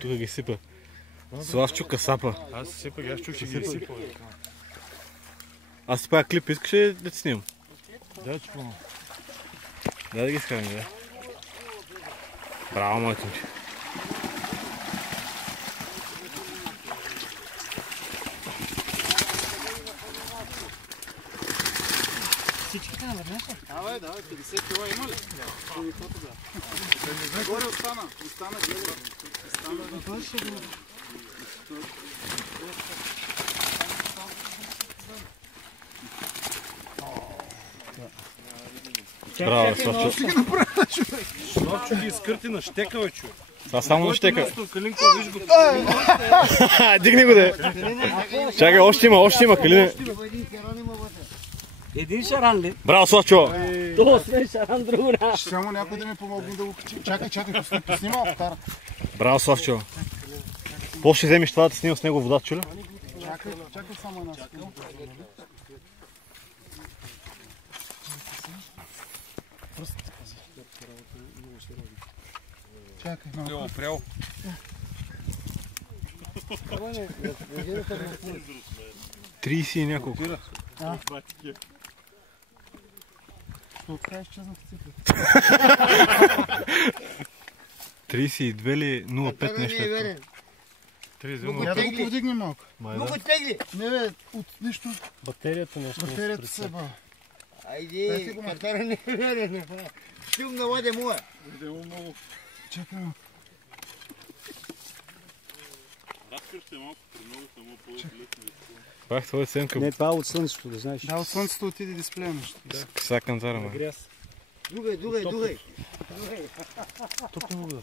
Тук ги сипа. Славчо касапа. Аз сипах, аз чух, че ги сипах. Аз правя клип, искаш ли да ти снимам? Да, че помня. Дай да ги скарам, да. Браво, моето момче. Всичките наведнъж ли? Давай, 50 кила има ли? Горе остана, гледай. Той ще го... Браво, Славчо. Славчо ги изкърти на щека, бе, човек. Това само на щека. Калинко, виж го. Дигни го, де. Чакай, още има, Калине. Един шаран ли? Браво, Славчо. То освен шаран друго няма. Ще само някой да ми помогне да го качи. Чакай, поснима автара. Браво, Славчо. По ще вземеш това да снимам с него вода, чуля? Чакай само една секунда. Чакай, Е опрял. Тридесет и няколко. ще откажеш изчезнах цифри. 32 ли 05 нещо? Я да го повдигнем малко. Много тегли! Не бе, от нищо. Батерията се ба. Айде, катара не вере. Шум на воде му е. Чакай малко. Разкръща малко, много само по-лесно. Пах твоя сенка. Не, това е от слънцето, да знаеш. Да, от слънцето отиде дисплея нещо. Сега канцара, ме. Дугай. Тук не мога.